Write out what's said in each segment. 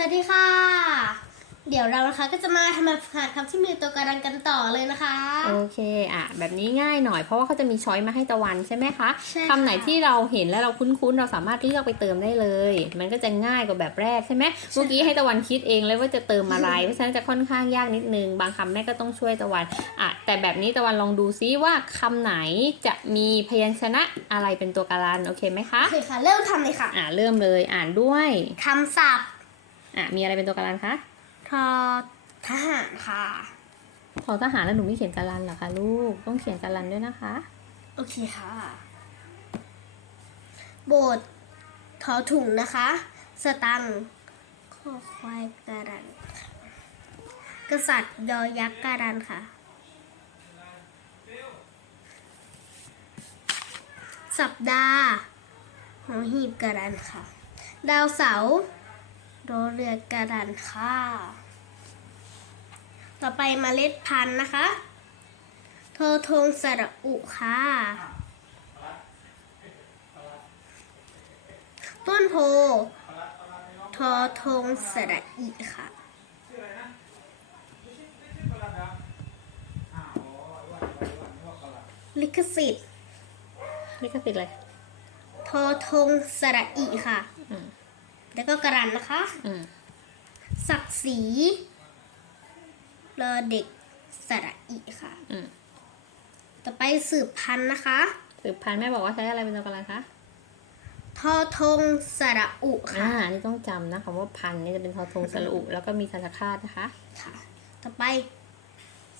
วัสดีค่ะ เดี๋ยวเรานะคะก็จะมาทำแบบฝึกหัดคำที่มีตัวการันกันต่อเลยนะคะ โอเคอะแบบนี้ง่ายหน่อยเพราะว่าเขาจะมีช้อยมาให้ตะวันใช่ไหมคะใช่ค่ะ คำไหนที่เราเห็นแล้วเราคุ้นๆ เราสามารถเลือกไปเติมได้เลย มันก็จะง่ายกว่าแบบแรกใช่ไหมเมื่อกี้ให้ตะวันคิดเองเลยว่าจะเติมอะไร เพราะฉะนั้นจะค่อนข้างยากนิดนึง บางคำแม่ก็ต้องช่วยตะวันอะแต่แบบนี้ตะวันลองดูซิว่าคำไหนจะมีพยัญชนะอะไรเป็นตัวการันโอเคไหมคะโอเคค่ะ เริ่มทำเลยค่ะ อะเริ่มเลยอ่านด้วย คำศัพท์ อะมีอะไรเป็นตัวการันคะทอทหารค่ะพอทหารแล้วหนูไม่เขียนการันเหรอคะลูกต้องเขียนการันด้วยนะคะ โอเคค่ะ โบททอถุงนะคะ สตังค์ขอควายการันค่ะกษัตริย์ยอยักษ์การันค่ะ สัปดาห์หอหีบการันค่ะ ดาวเสาร์ รอเรือการันค่ะ ต่อไปเมล็ดพันธุ์นะคะ โททงสระอุค่ะ ต้นโพทอทงสระอิค่ะลิขสิทธิ์นี่ก็ติดเลยทอทงสระอิค่ะอืม แล้วก็กระรันนะคะอืมศักดิ์ศรีรอเด็กสระอิค่ะอืมต่อไปสืบพันธุ์นะคะ สืบพันธุ์แม่บอกว่าใช้อะไรเป็นตัวการันคะทอทงสระอุอ่าค่ะนี่ต้องจำนะคำว่าพันธุ์นี่จะเป็นทอทงสระอุ แล้วก็มีคาตาคาตนะคะ ค่ะ ต่อไป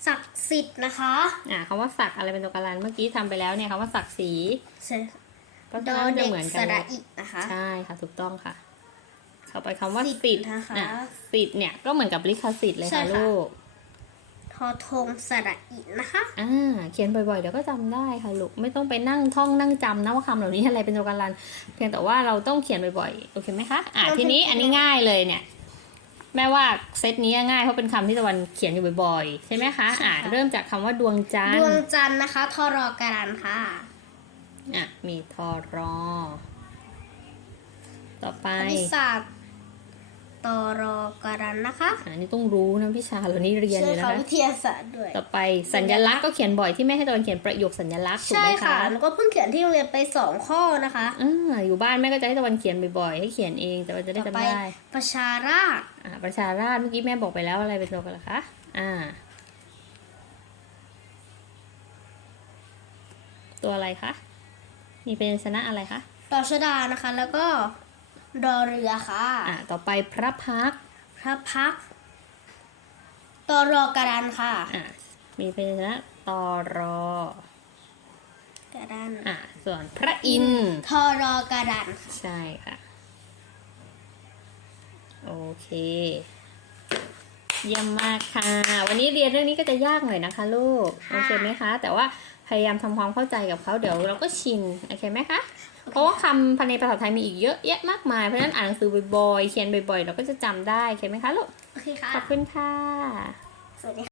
ศักดิ์สิทธิ์นะคะ อ่าคำว่าศักดิ์อะไรเป็นตัวการันเมื่อกี้ทำไปแล้วเนี่ยคำว่าศักดิ์ศรีใช่ค่ะก็ดจะอจะเด็กเหมือนสกันระอินะคะ ใช่ค่ะ ถูกต้องค่ะ ต่อไปคำว่าสิทธิ์สิทธิ์นะคะอะสิทธิ์เนี่ยก็เหมือนกับลิขสิทธิ์เลยใช่ค่ะค่ะลูกทอทงสระอินะคะอ่าเขียนบ่อยๆเดี๋ยวก็จำได้ค่ะลูกไม่ต้องไปนั่งท่องนั่งจำนะว่าคำเหล่านี้อะไรเป็นตัวการัน เพียงแต่ว่าเราต้องเขียนบ่อยๆโอเคไหมคะอ่าทีนี้อันนี้ง่ายเลยเนี่ย แม่ว่าเซตนี้ง่ายเพราะเป็นคำที่ตะวันเขียนอยู่บ่อยๆ ใช่ไหมคะอ่าเริ่มจากคำว่าดวงจันทดร์วงจันทร์นะคะทอรอการันค่ะอะมีทอรอ ต่อไปคณิตศาส ตร์ตอรอการันนะคะอันนี้ต้องรู้นะพี่ชาเรานี่เรียนใช่เลยนะค่ะคะวิทยาศาสตร์ด้วย ต่อไปสัญลักษณ์ก็เขียนบ่อยที่แม่ให้ตอนเขียนประโยคสัญลักษณ์ถูกใช่ไหมค่ะคะแล้วก็เพิ่งเขียนที่โรงเรียนไปสองข้อนะคะอ่าอยู่บ้านแม่ก็จะให้ตะวันเขียนบ่อยๆ ให้เขียนเองแต่ว่าจะได้ต่อจำไปได้ ประชาราษฎร์อ่าประชาราษฎร์เมื่อกี้แม่บอกไปแล้วอะไรเป็นตัวกันล่ะคะ อ่า ตัวอะไรคะ มีเป็นชนะอะไรคะตอชดานะคะ แล้วก็ ดอเรือค่ะ อ่าต่อไปพระพักตร์พระพักตร์ตอรอการันค่ะ อ่ามีเป็นชนะตอรอการันอ่าส่วนพระอินทร์ทอรอการันค่ะ ใช่ค่ะ โอเค เยี่ยมมากค่ะ วันนี้เรียนเรื่องนี้ก็จะยากหน่อยนะคะ ลูก โอเคไหมคะ แต่ว่าพยายามทำความเข้าใจกับเขาเดี๋ยวเราก็ชิน โอเคไหมคะ เพราะว่าคำภายในภาษาไทยมีอีกเยอะแยะมากมาย เพราะฉะนั้นอ่านหนังสือบ่อยๆ เขียนบ่อยๆ เราก็จะจำได้ โอเคไหมคะลูก โอเคค่ะ ขอบคุณค่ะ สวัสดีค่ะ